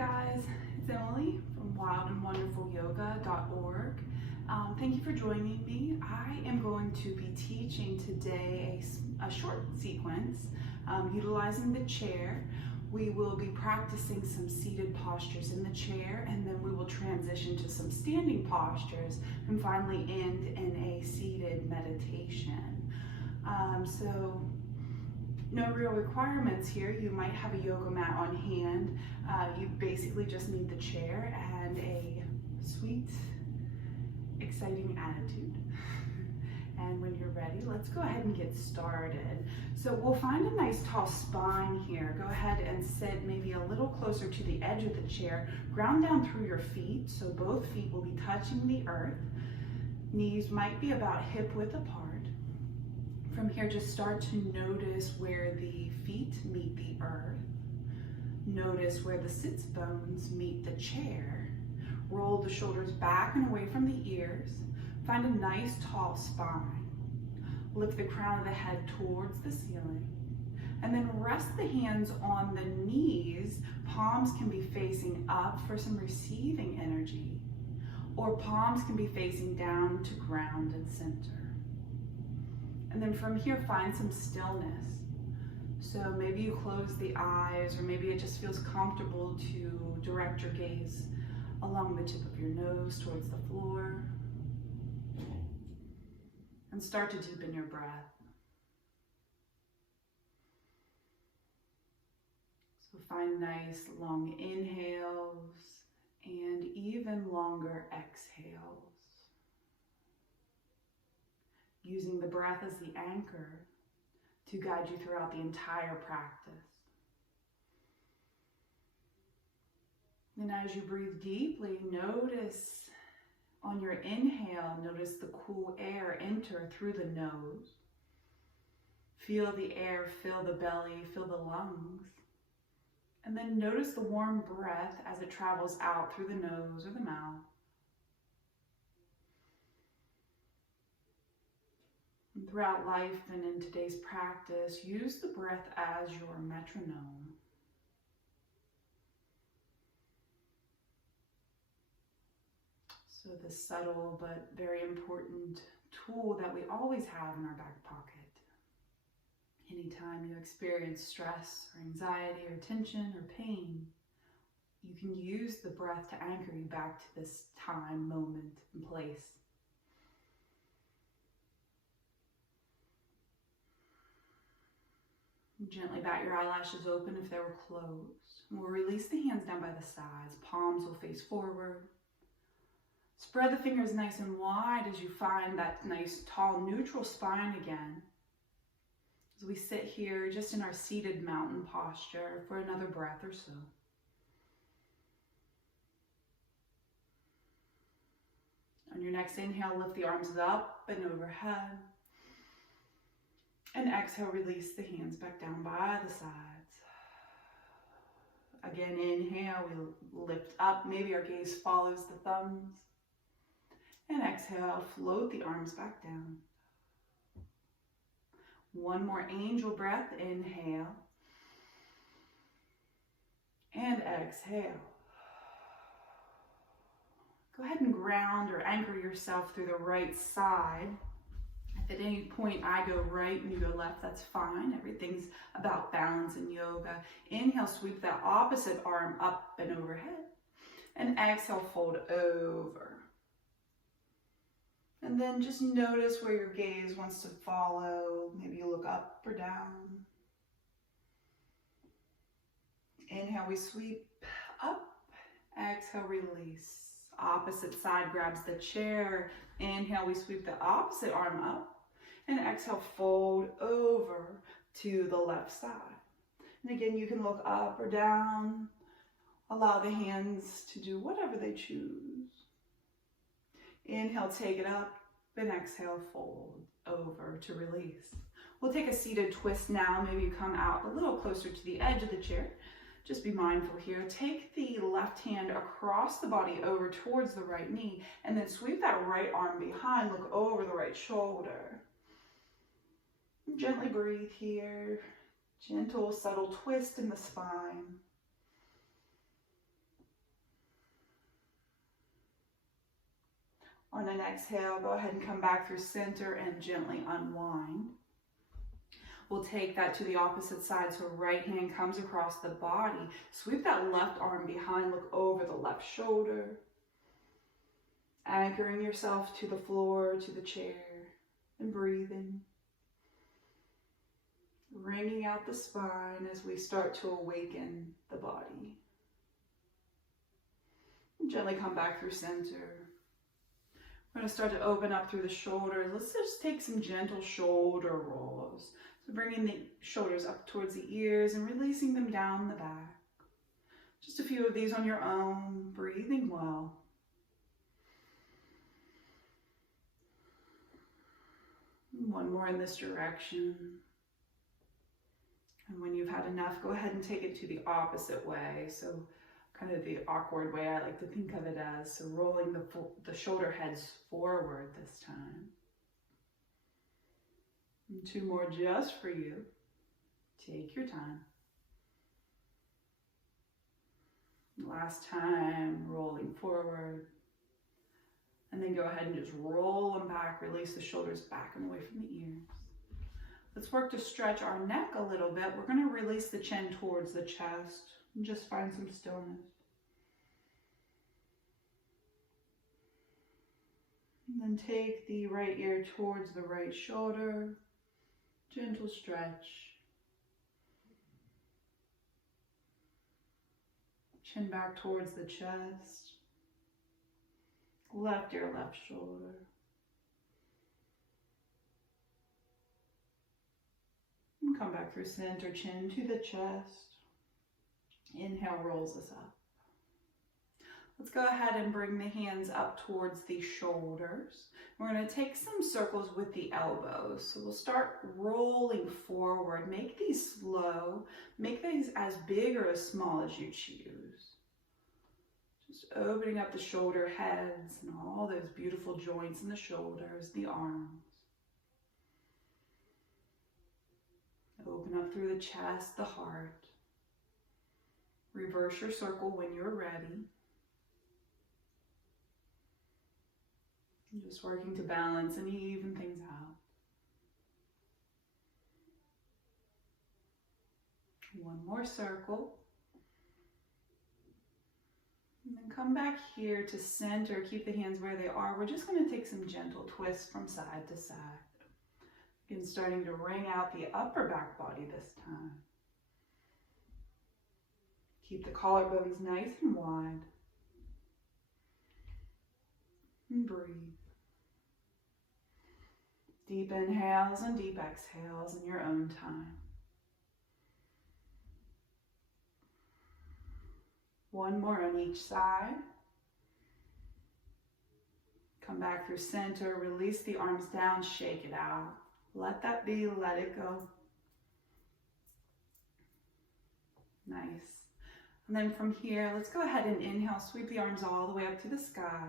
guys, it's Emily from wildandwonderfulyoga.org. Thank you for joining me. I am going to be teaching today a short sequence utilizing the chair. We will be practicing some seated postures in the chair, and then we will transition to some standing postures and finally end in a seated meditation. No real requirements here. You might have a yoga mat on hand. You basically just need the chair and a sweet, exciting attitude. And when you're ready, let's go ahead and get started. So we'll find a nice tall spine here. Go ahead and sit maybe a little closer to the edge of the chair. Ground down through your feet, so both feet will be touching the earth. Knees might be about hip width apart. From here, just start to notice where the feet meet the earth. Notice where the sits bones meet the chair. Roll the shoulders back and away from the ears. Find a nice tall spine. Lift the crown of the head towards the ceiling. And then rest the hands on the knees. Palms can be facing up for some receiving energy, or palms can be facing down to ground and center. And then from here, find some stillness. So maybe you close the eyes, or maybe it just feels comfortable to direct your gaze along the tip of your nose towards the floor. And start to deepen your breath. So find nice long inhales and even longer exhales. Using the breath as the anchor to guide you throughout the entire practice. And as you breathe deeply, notice on your inhale, notice the cool air enter through the nose. Feel the air fill the belly, fill the lungs. And then notice the warm breath as it travels out through the nose or the mouth. And throughout life and in today's practice, use the breath as your metronome. So this subtle but very important tool that we always have in our back pocket. Anytime you experience stress or anxiety or tension or pain, you can use the breath to anchor you back to this time, moment, and place. Gently bat your eyelashes open if they were closed. And we'll release the hands down by the sides. Palms will face forward. Spread the fingers nice and wide as you find that nice tall neutral spine again. As we sit here just in our seated mountain posture for another breath or so. On your next inhale, lift the arms up and overhead. And exhale, release the hands back down by the sides. Again, inhale, we lift up. Maybe our gaze follows the thumbs. And exhale, float the arms back down. One more angel breath, inhale. And exhale. Go ahead and ground or anchor yourself through the right side. If at any point I go right and you go left, that's fine. Everything's about balance in yoga. Inhale, sweep that opposite arm up and overhead. And exhale, fold over. And then just notice where your gaze wants to follow. Maybe you look up or down. Inhale, we sweep up. Exhale, release. Opposite side grabs the chair. Inhale, we sweep the opposite arm up. And exhale, fold over to the left side. And again, you can look up or down. Allow the hands to do whatever they choose. Inhale, take it up. And exhale, fold over to release. We'll take a seated twist now. Maybe you come out a little closer to the edge of the chair. Just be mindful here. Take the left hand across the body over towards the right knee, and then sweep that right arm behind. Look over the right shoulder. Gently breathe here. Gentle, subtle twist in the spine. On an exhale, go ahead and come back through center and gently unwind. We'll take that to the opposite side. So right hand comes across the body. Sweep that left arm behind, look over the left shoulder. Anchoring yourself to the floor, to the chair, and breathing. Wringing out the spine as we start to awaken the body. And gently come back through center. We're going to start to open up through the shoulders. Let's just take some gentle shoulder rolls. So bringing the shoulders up towards the ears and releasing them down the back. Just a few of these on your own, breathing well. One more in this direction. And when you've had enough, go ahead and take it to the opposite way. So kind of the awkward way I like to think of it as. So rolling the shoulder heads forward this time. And 2 more just for you. Take your time. Last time, rolling forward. And then go ahead and just roll them back, release the shoulders back and away from the ears. Let's work to stretch our neck a little bit. We're going to release the chin towards the chest and just find some stillness. And then take the right ear towards the right shoulder. Gentle stretch. Chin back towards the chest. Left ear, left shoulder. And come back through center, chin to the chest. Inhale, rolls us up. Let's go ahead and bring the hands up towards the shoulders. We're going to take some circles with the elbows. So we'll start rolling forward. Make these slow. Make these as big or as small as you choose. Just opening up the shoulder heads and all those beautiful joints in the shoulders, the arms. Open up through the chest, the heart. Reverse your circle when you're ready. Just working to balance and even things out. One more circle. And then come back here to center. Keep the hands where they are. We're just going to take some gentle twists from side to side. Again, starting to wring out the upper back body this time. Keep the collarbones nice and wide. And breathe. Deep inhales and deep exhales in your own time. One more on each side. Come back through center, release the arms down, shake it out. Let that be, let it go. Nice. And then from here, let's go ahead and inhale, sweep the arms all the way up to the sky.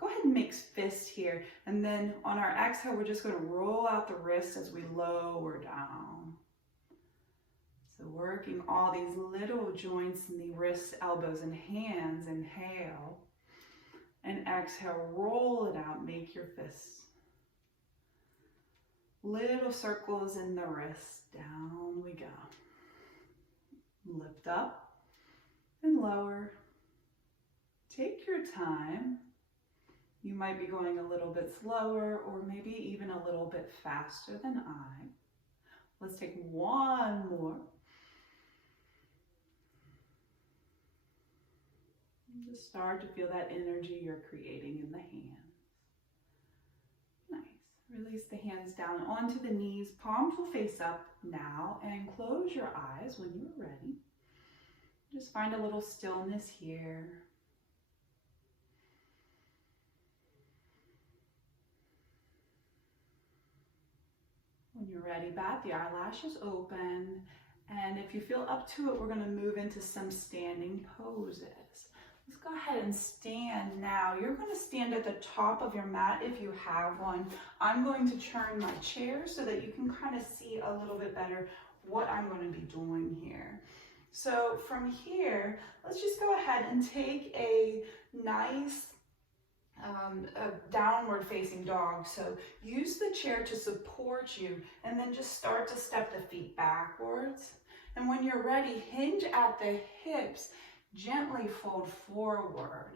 Go ahead and make fists here. And then on our exhale, we're just going to roll out the wrists as we lower down. So working all these little joints in the wrists, elbows, and hands. Inhale. And exhale, roll it out, make your fists. Little circles in the wrists. Down we go. Lift up and lower. Take your time. You might be going a little bit slower or maybe even a little bit faster than I. Let's take one more. Just start to feel that energy you're creating in the hands. Nice. Release the hands down onto the knees. Palms will face up now and close your eyes when you're ready. Just find a little stillness here. When you're ready, bat the eyelashes open. And if you feel up to it, we're going to move into some standing poses. Let's go ahead and stand now. You're going to stand at the top of your mat if you have one. I'm going to turn my chair so that you can kind of see a little bit better what I'm going to be doing here. So from here, let's just go ahead and take a nice a downward facing dog. So use the chair to support you and then just start to step the feet backwards. And when you're ready, hinge at the hips, gently fold forward.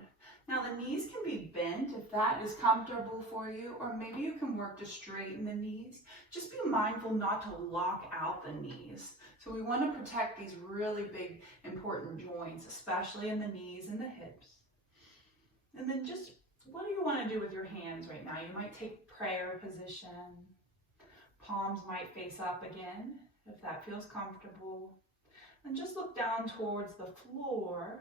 Now the knees can be bent if that is comfortable for you, or maybe you can work to straighten the knees. Just be mindful not to lock out the knees. So we want to protect these really big, important joints, especially in the knees and the hips. And then just, what do you want to do with your hands right now? You might take prayer position. Palms might face up again, if that feels comfortable. And just look down towards the floor.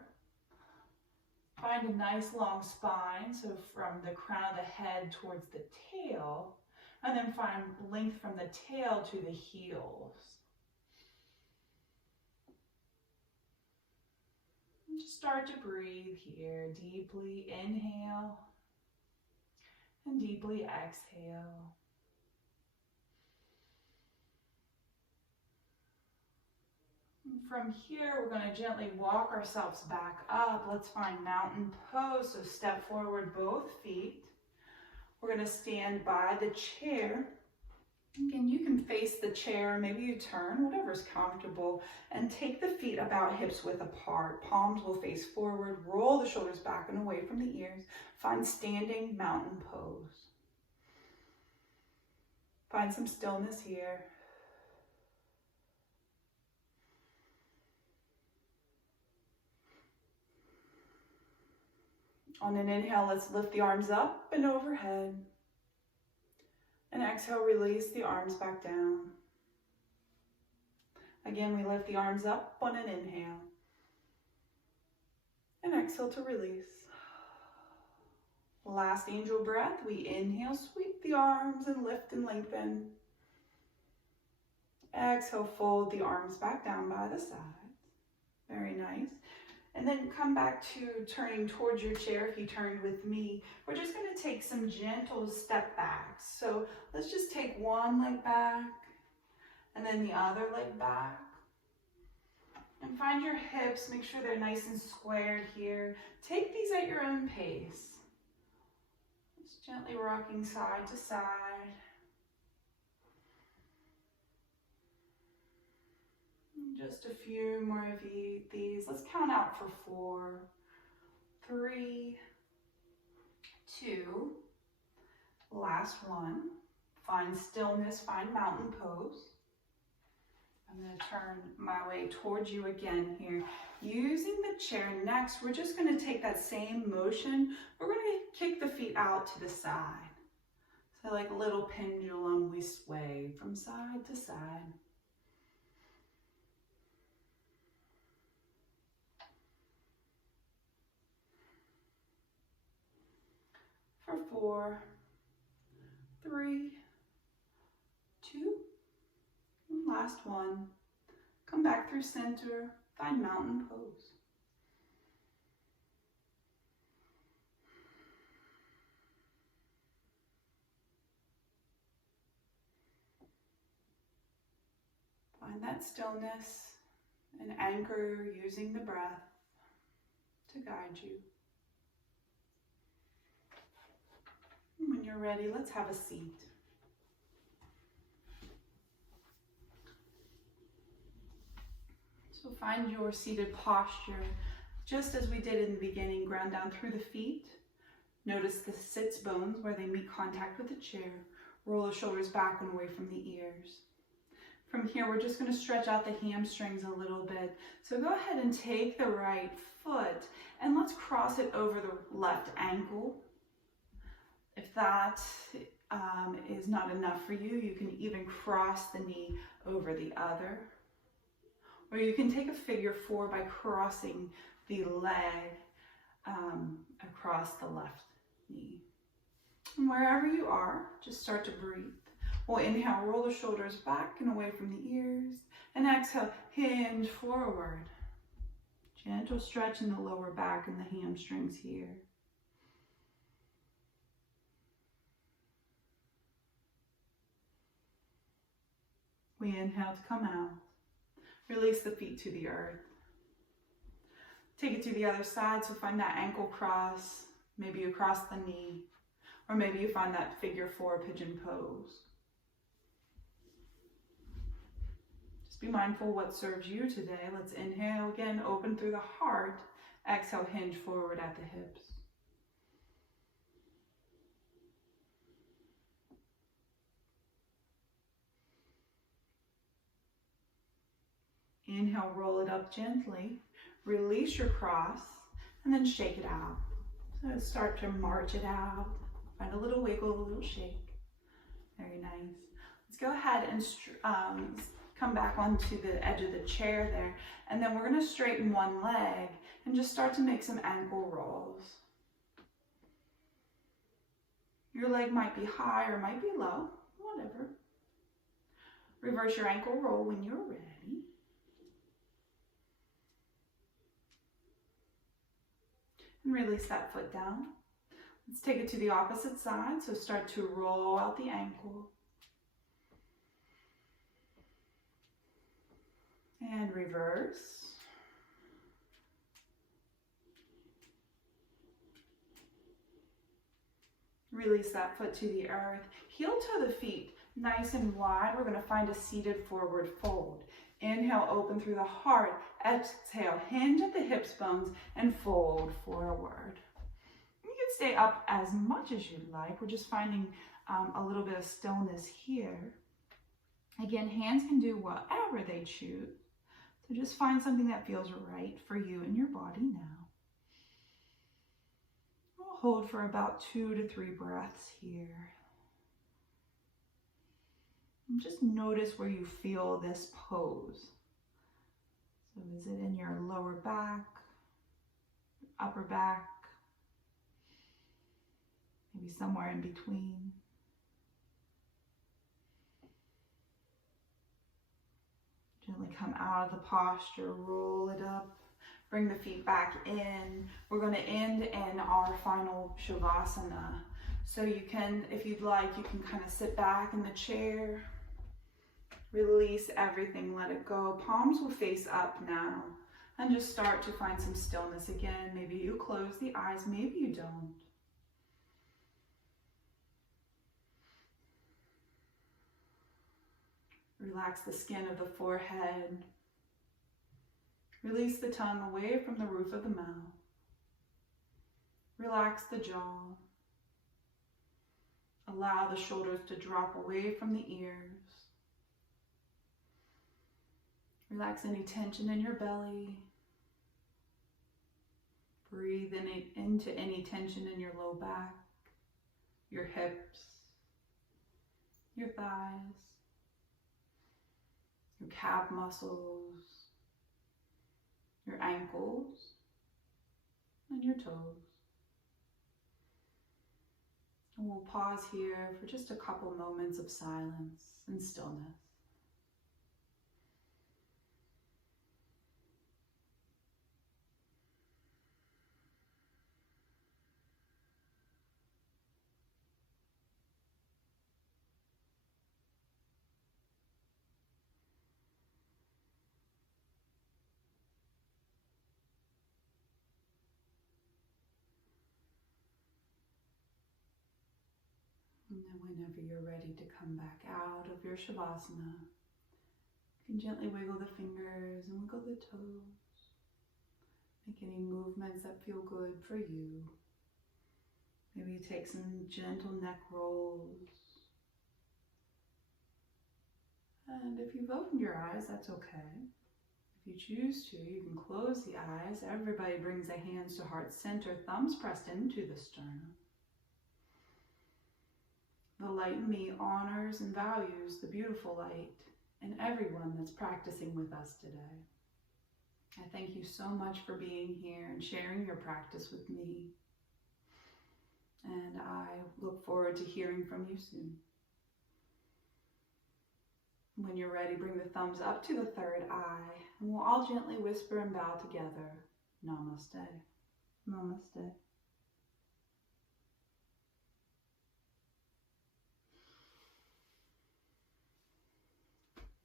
Find a nice long spine, so from the crown of the head towards the tail, and then find length from the tail to the heels. And just start to breathe here. Deeply inhale and deeply exhale. From here, we're going to gently walk ourselves back up. Let's find mountain pose. So step forward both feet. We're going to stand by the chair. Again, you can face the chair, maybe you turn, whatever's comfortable, and take the feet about hips width apart. Palms will face forward. Roll the shoulders back and away from the ears. Find standing mountain pose. Find some stillness here. On an inhale, let's lift the arms up and overhead. And exhale, release the arms back down. Again, we lift the arms up on an inhale. And exhale to release. Last angel breath, we inhale, sweep the arms and lift and lengthen. Exhale, fold the arms back down by the sides. Very nice. And then come back to turning towards your chair. If you turned with me, we're just going to take some gentle step backs. So let's just take one leg back and then the other leg back. And find your hips, make sure they're nice and squared here. Take these at your own pace. Just gently rocking side to side. Just a few more of these. Let's count out for 4, 3, 2, last one. Find stillness, find mountain pose. I'm going to turn my way towards you again here. Using the chair next, we're just going to take that same motion. We're going to kick the feet out to the side. So like a little pendulum, we sway from side to side. For 4, 3, 2, and last one. Come back through center, find mountain pose. Find that stillness and anchor using the breath to guide you. When you're ready, let's have a seat. So find your seated posture, just as we did in the beginning. Ground down through the feet. Notice the sits bones where they make contact with the chair. Roll the shoulders back and away from the ears. From here, we're just going to stretch out the hamstrings a little bit. So go ahead and take the right foot and let's cross it over the left ankle. If that is not enough for you, you can even cross the knee over the other. Or you can take a figure 4 by crossing the leg across the left knee. And wherever you are, just start to breathe. We'll inhale, roll the shoulders back and away from the ears. And exhale, hinge forward. Gentle stretch in the lower back and the hamstrings here. We inhale to come out. Release the feet to the earth. Take it to the other side, so find that ankle cross. Maybe you cross the knee, or maybe you find that figure 4 pigeon pose. Just be mindful what serves you today. Let's inhale again, open through the heart. Exhale, hinge forward at the hips. Inhale, roll it up gently. Release your cross, and then shake it out. So start to march it out. Find a little wiggle, a little shake. Very nice. Let's go ahead and come back onto the edge of the chair there. And then we're going to straighten one leg and just start to make some ankle rolls. Your leg might be high or might be low, whatever. Reverse your ankle roll when you're ready. And release that foot down. Let's take it to the opposite side. So start to roll out the ankle. And reverse. Release that foot to the earth. Heel toe the feet nice and wide. We're going to find a seated forward fold. Inhale, open through the heart. Exhale, hinge at the hips bones and fold forward. You can stay up as much as you'd like. We're just finding a little bit of stillness here. Again, hands can do whatever they choose. So just find something that feels right for you and your body now. We'll hold for about 2 to 3 breaths here. And just notice where you feel this pose. So is it in your lower back, upper back, maybe somewhere in between? Gently come out of the posture, roll it up, bring the feet back in. We're going to end in our final Shavasana. So you can, if you'd like, you can kind of sit back in the chair. Release everything, let it go. Palms will face up now. And just start to find some stillness again. Maybe you close the eyes, maybe you don't. Relax the skin of the forehead. Release the tongue away from the roof of the mouth. Relax the jaw. Allow the shoulders to drop away from the ears. Relax any tension in your belly. Breathe into any tension in your low back, your hips, your thighs, your calf muscles, your ankles, and your toes. And we'll pause here for just a couple moments of silence and stillness. And then whenever you're ready to come back out of your Shavasana, you can gently wiggle the fingers and wiggle the toes. Make any movements that feel good for you. Maybe you take some gentle neck rolls. And if you've opened your eyes, that's okay. If you choose to, you can close the eyes. Everybody brings their hands to heart center, thumbs pressed into the sternum. The light in me honors and values the beautiful light in everyone that's practicing with us today. I thank you so much for being here and sharing your practice with me. And I look forward to hearing from you soon. When you're ready, bring the thumbs up to the third eye, and we'll all gently whisper and bow together. Namaste. Namaste.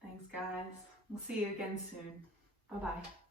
Thanks, guys. We'll see you again soon. Bye-bye.